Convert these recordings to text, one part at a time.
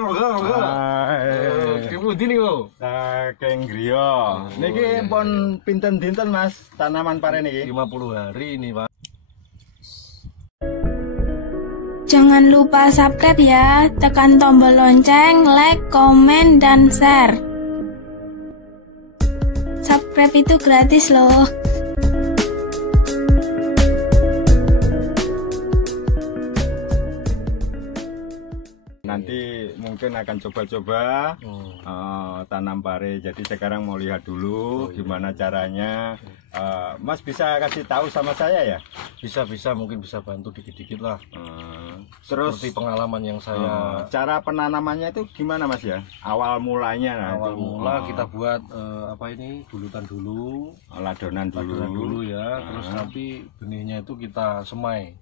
moga. Kemudian nih kok. Saking griya. Niki pun pinten dinten Mas tanaman pare niki? 50 hari ini, Pak. Jangan lupa subscribe ya, tekan tombol lonceng, like, komen, dan share. Subscribe itu gratis loh. Nanti mungkin akan coba-coba tanam pare. Jadi sekarang mau lihat dulu gimana caranya. Mas bisa kasih tahu sama saya ya? Bisa mungkin bisa bantu dikit-dikit lah. Terus seperti pengalaman yang saya cara penanamannya itu gimana Mas ya? Awal mulanya awal mula kita buat bulutan dulu, ladonan dulu ya. Terus nanti benihnya itu kita semai.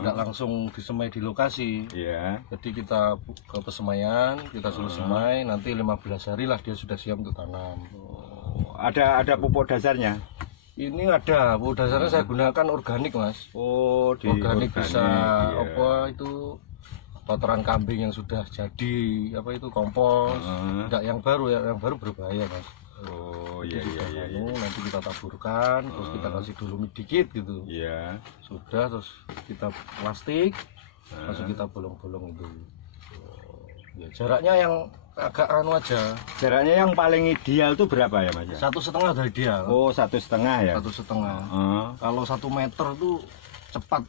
Nggak langsung disemai di lokasi. Iya. Jadi kita ke pesemaian, kita suruh semai, nanti 15 hari lah dia sudah siap untuk tanam. Ada pupuk dasarnya? Ini ada, pupuk dasarnya saya gunakan organik Mas. Di organik bisa iya. Kotoran kambing yang sudah jadi, kompos. Enggak yang baru ya, yang baru berbahaya Mas. Iya. Nanti kita taburkan, terus kita kasih dolomit dikit gitu. Iya. Sudah, terus kita plastik, langsung kita bolong-bolong itu. Ya, jaraknya yang agak aja. Jaraknya yang paling ideal itu berapa ya Mas? 1,5 dari dia. 1,5 ya? 1,5. Kalau 1 meter tuh cepat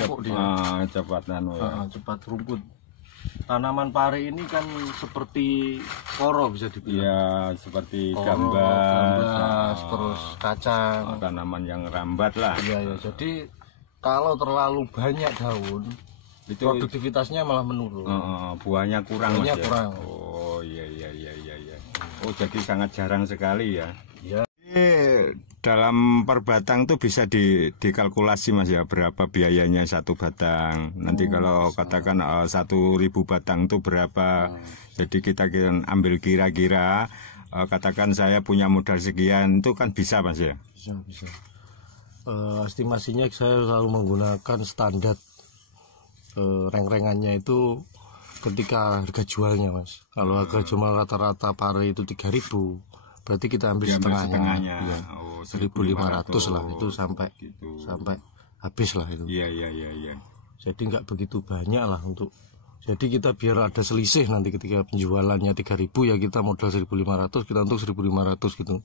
tempuk dia. Cepat ya. Cepat rumput. Tanaman pare ini kan seperti koro bisa dibilang. Iya, seperti gambas, terus kacang. Tanaman yang rambat lah. Iya. Jadi kalau terlalu banyak daun, itu produktivitasnya malah menurun. Buahnya kurang Mas ya? Kurang. Oh iya. Oh jadi sangat jarang sekali ya? Iya. Dalam per batang tuh bisa dikalkulasi Mas ya, berapa biayanya satu batang. Nanti kalau katakan 1.000 batang tuh berapa. Jadi kita ambil kira-kira, katakan saya punya modal sekian, itu kan bisa Mas ya? Bisa. Estimasinya saya selalu menggunakan standar. Reng-rengannya itu ketika harga jualnya Mas. Kalau harga jual rata-rata pare itu 3.000, berarti kita ambil setengahnya. Ya. 1.500 lah itu sampai habis lah itu. Iya. Jadi nggak begitu banyak lah untuk. Jadi kita biar ada selisih nanti ketika penjualannya 3.000 ya kita modal 1.500, kita untuk 1.500 gitu.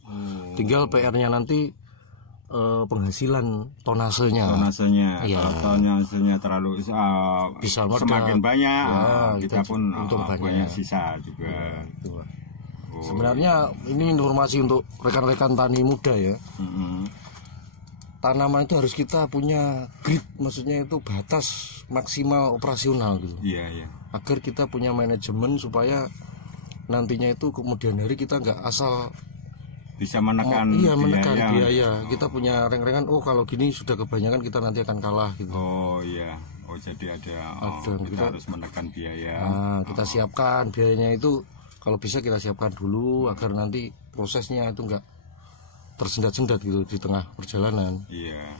Tinggal PR-nya nanti penghasilan tonasenya. Ya. Kalau tonasenya terlalu bisa semakin banyak, ya, kita pun untung banyak sisa juga. Sebenarnya ini informasi untuk rekan-rekan tani muda ya. Tanaman itu harus kita punya grid, maksudnya itu batas maksimal operasional gitu. Iya. Agar kita punya manajemen supaya nantinya itu kemudian hari kita nggak asal bisa menekan biaya. Kita punya reng-rengan, kalau gini sudah kebanyakan kita nanti akan kalah gitu. Iya. Jadi ada kita harus menekan biaya. Kita siapkan biayanya itu, kalau bisa kita siapkan dulu agar nanti prosesnya itu enggak tersendat-sendat gitu di tengah perjalanan. Iya.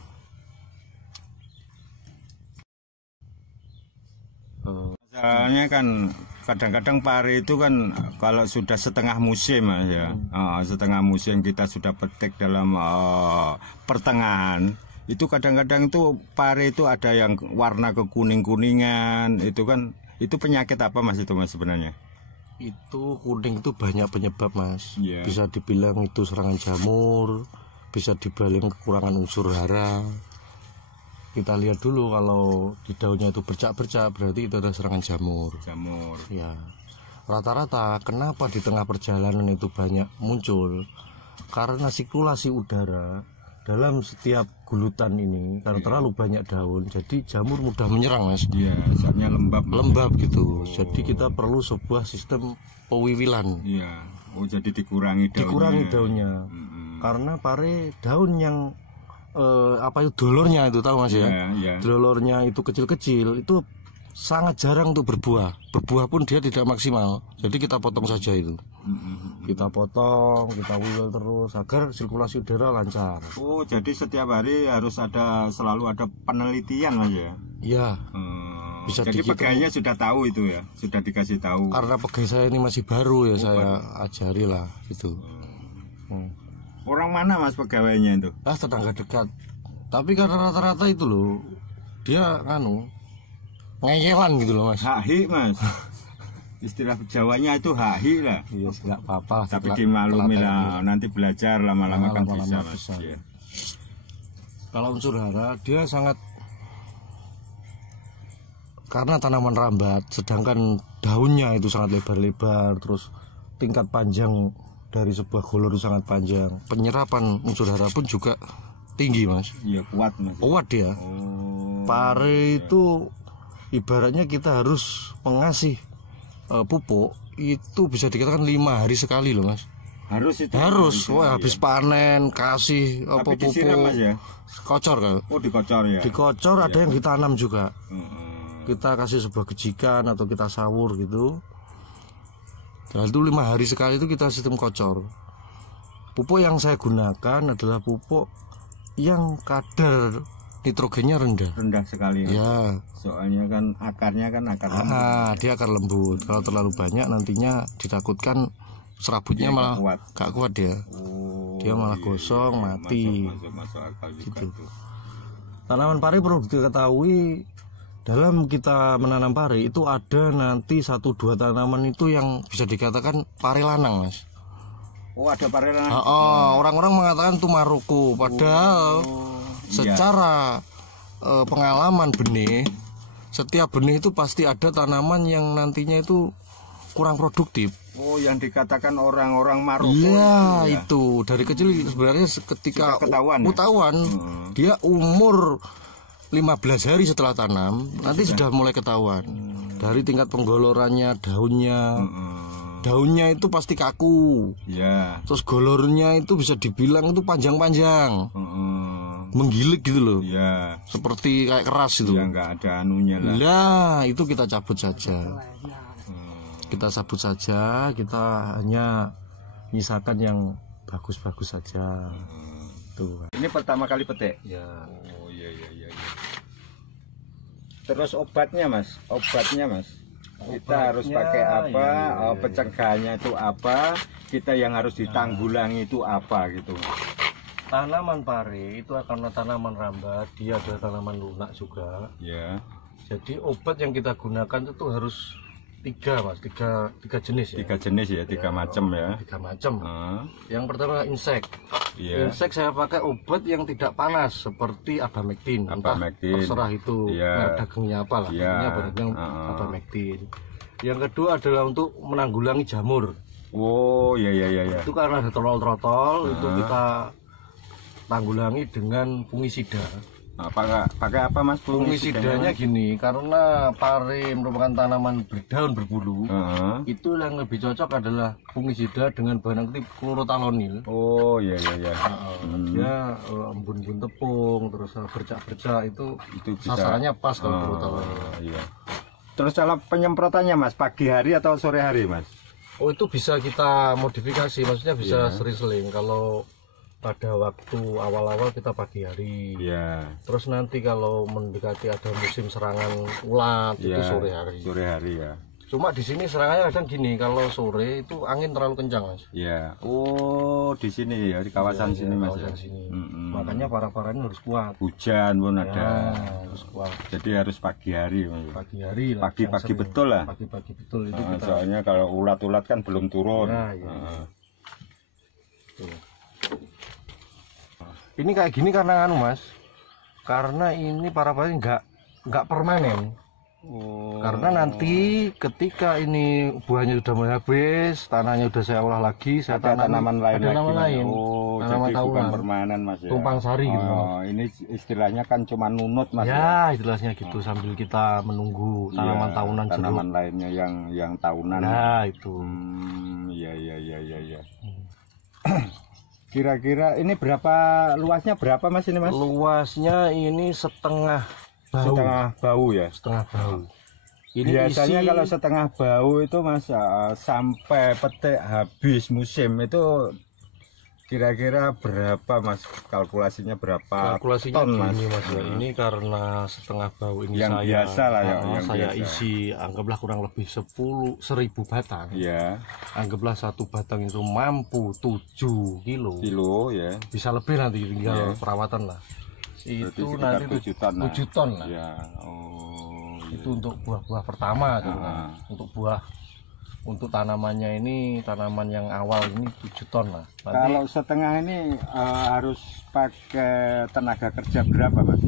Masalahnya kan kadang-kadang pare itu kan kalau sudah setengah musim ya, setengah musim kita sudah petik dalam pertengahan, itu kadang-kadang itu pare itu ada yang warna kekuning-kuningan, itu penyakit apa Mas itu Mas sebenarnya? Itu kuning itu banyak penyebab Mas. Yeah. Bisa dibilang itu serangan jamur, bisa dibilang kekurangan unsur hara. Kita lihat dulu kalau di daunnya itu bercak-bercak berarti itu ada serangan jamur. Ya. Rata-rata kenapa di tengah perjalanan itu banyak muncul? Karena sirkulasi udara dalam setiap gulutan ini karena terlalu banyak daun, jadi jamur mudah menyerang Mas. Iya, saatnya lembab gitu. Jadi kita perlu sebuah sistem pewiwilan. Iya. Jadi dikurangi daunnya. Karena pare daun yang dolornya itu tahu Mas ya? Dolornya itu kecil-kecil, itu sangat jarang untuk berbuah. Berbuah pun dia tidak maksimal. Jadi kita potong saja itu. Kita potong, kita wiwil terus agar sirkulasi udara lancar. Jadi setiap hari harus selalu ada penelitian Mas ya? Iya. bisa jadi dihitung. pegawainya sudah tahu itu ya, sudah dikasih tahu. Karena pegawai saya ini masih baru ya, saya ajari lah gitu. Orang mana mas pegawainya itu? Tetangga dekat. Tapi karena rata-rata itu loh, dia ngeyelan gitu loh mas. Hahi mas. Istilah Jawanya itu hahi lah. Iya, nggak apa-apa. Tapi dimaklumi lah, nanti belajar lama-lama kan bisa mas. Ya. Kalau unsur hara dia sangat, karena tanaman rambat, sedangkan daunnya itu sangat lebar-lebar, terus tingkat panjang dari sebuah golor itu sangat panjang. Penyerapan unsur hara pun juga tinggi mas. Iya, kuat mas. Kuat dia. Pare itu ibaratnya kita harus mengasih pupuk itu bisa dikatakan 5 hari sekali loh mas. Harus itu. Harus. Wah, habis panen kasih Tapi pupuk. disiram mas ya. Kocor kan? Oh dikocor ya. Dikocor, ada yang ditanam juga. Kita kasih sebuah gejikan atau kita sawur gitu. Nah, itu 5 hari sekali itu kita sistem kocor. Pupuk yang saya gunakan adalah pupuk yang kadar nitrogennya rendah sekali ya. Soalnya kan akarnya kan akar lembut. Dia akar lembut. Kalau terlalu banyak nantinya ditakutkan serabutnya dia malah gak kuat dia. Dia malah gosong, mati. Masuk akal gitu. Tanaman pare perlu diketahui, dalam kita menanam pare itu ada nanti 1-2 tanaman itu yang bisa dikatakan pare lanang mas. Ada pare lanang. Orang-orang mengatakan itu Maroko, padahal secara pengalaman benih, setiap benih itu pasti ada tanaman yang nantinya itu kurang produktif. Yang dikatakan orang-orang Maroko. Iya, itu dari kecil sebenarnya ketika ketahuan, dia umur 15 hari setelah tanam nanti sudah mulai ketahuan. Dari tingkat penggolorannya, daunnya itu pasti kaku. Ya. Terus golornya itu bisa dibilang itu panjang-panjang. Menggilik gitu loh. Iya. Seperti kayak keras itu. Ya nggak ada anunya lah. Nah, itu kita cabut saja. Kita cabut saja, kita hanya nyisakan yang bagus-bagus saja. Tuh. Ini pertama kali petik. Ya. Iya. Terus obatnya mas. Kita harus pakai apa? Pencegahannya itu apa? Kita yang harus ditanggulangi itu apa gitu. Tanaman pare itu karena tanaman rambat, dia adalah tanaman lunak juga. Ya. Jadi obat yang kita gunakan itu harus 3 jenis ya. 3 jenis ya, 3 macam ya. 3 macam. Yang pertama insek. Yeah. Insek saya pakai obat yang tidak panas seperti Abamectin. Terserah itu merek dagangnya apa lah. Ini barunya Abamectin. Yang kedua adalah untuk menanggulangi jamur. Iya. Itu karena ada trotol itu kita tanggulangi dengan fungisida. Pakai apa mas? Fungisidanya gini, karena pare merupakan tanaman berdaun berbulu, itu yang lebih cocok adalah fungisida dengan bahan aktif klorotalonil. Iya. Dia embun-embun tepung, terus bercak-bercak itu bisa, sasarannya pas kalau klorotalonil. Iya. Terus cara penyemprotannya mas, pagi hari atau sore hari mas? Itu bisa kita modifikasi, maksudnya bisa sering-sering. Kalau pada waktu awal-awal kita pagi hari, terus nanti kalau mendekati ada musim serangan ulat itu sore hari ya. Cuma di sini serangannya kadang gini, kalau sore itu angin terlalu kencang mas. Iya. Di sini ya, di kawasan sini mas. Sini. Makanya para-para ini harus kuat. Hujan pun ada. Harus kuat. Jadi harus pagi hari mas. Pagi-pagi betul lah. Pagi-pagi betul itu kita. Soalnya kalau ulat-ulat kan belum turun. Ini kayak gini karena mas, karena ini para-para nggak permanen. Karena nanti ketika ini buahnya sudah mulai habis, tanahnya sudah saya olah lagi, saya tanam tanaman lain. Tanaman jadi bukan permanen mas ya. Tumpang sari gitu. Ini istilahnya kan cuma nunut mas. Ya, istilahnya gitu sambil kita menunggu tanaman tahunan jeruk. Tanaman lainnya yang tahunan. Nah itu. Iya. Kira-kira ini luasnya berapa mas ini mas? Luasnya ini setengah bau ya. Setengah bau. Ini biasanya kalau setengah bau itu mas sampai petik habis musim itu Kira-kira berapa Mas? Kalkulasinya berapa Kalkulasinya ton Mas? gini Mas ya. Ini karena setengah bau ini Yang saya biasa lah ya, yang saya biasa. isi anggaplah kurang lebih 10.000 batang. Ya, Anggaplah satu batang itu mampu 7 kilo. ya. Bisa lebih nanti tinggal Ya. perawatan lah. Berarti Itu sekitar nanti 7 ton lah. 7 ton lah. Ya. Oh. Itu untuk buah-buah pertama gitu Ah. kan. Untuk buah, untuk tanamannya ini, tanaman yang awal ini 7 ton lah. Nanti Kalau setengah ini harus pakai tenaga kerja berapa Mas?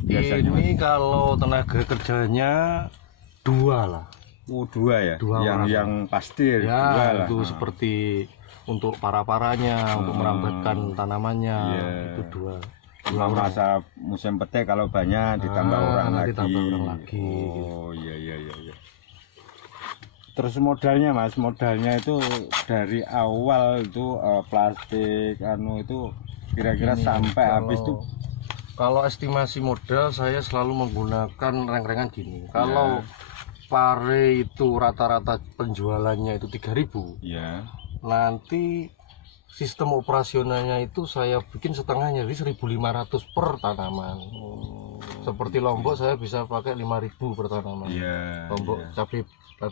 Biasanya Mas? ini kalau tenaga kerjanya 2 lah. Oh, 2 ya? 2 orang. Yang pasti 2 Ya lah. itu seperti untuk para-paranya, untuk merambatkan tanamannya, Iya. itu 2 Cuma orang. masa musim petik kalau banyak ditambah orang nanti lagi. tambah orang lagi. Oh iya. Terus modalnya Mas, modalnya itu dari awal itu plastik itu kira-kira Gini, sampai habis tuh kalau estimasi modal saya selalu menggunakan reng-rengan gini. Kalau pare itu rata-rata penjualannya itu 3.000, ya. nanti sistem operasionalnya itu saya bikin setengahnya, jadi 1.500 per tanaman. Seperti Lombok saya bisa pakai 5.000 per tanaman. Iya. Lombok cabai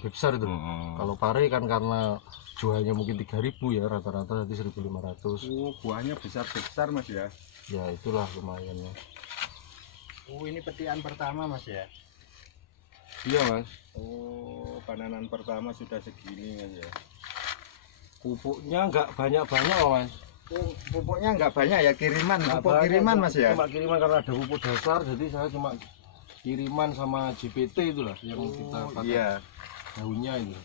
besar itu. Kalau pare kan karena jualnya mungkin 3.000 ya, rata-rata nanti 1.500. Oh, buahnya besar-besar Mas ya. Ya itulah lumayan ya. Oh, ini petikan pertama Mas ya. Iya Mas. Oh, pananan pertama sudah segini Mas ya. Pupuknya nggak banyak-banyak loh Mas. Oh, pupuknya nggak banyak ya, kiriman, Nggak pupuk banyak, kiriman Mas ya. Cuma kiriman karena ada pupuk dasar, jadi saya cuma kiriman sama GPT itulah yang kita pakai Iya. daunnya itu.